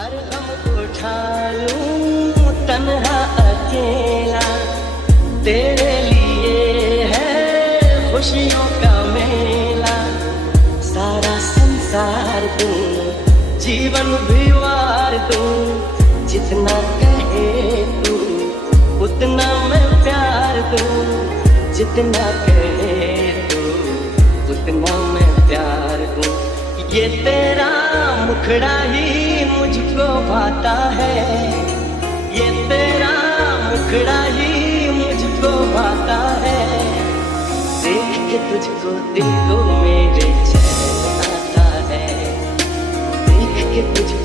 हर गम उठा लूं तन्हा अकेला, तेरे लिए है खुशियों का मेला। सारा संसार दूं, जीवन भी वार दूं, जितना कहे तू उतना मैं प्यार दूं। जितना कहे तू उतना मैं प्यार दूं। ये तेरा मुखड़ा ही मुझको भाता है, ये तेरा मुखड़ा ही मुझको भाता है। देख के तुझको दिल को मेरे चैन आता है, देख के तुझको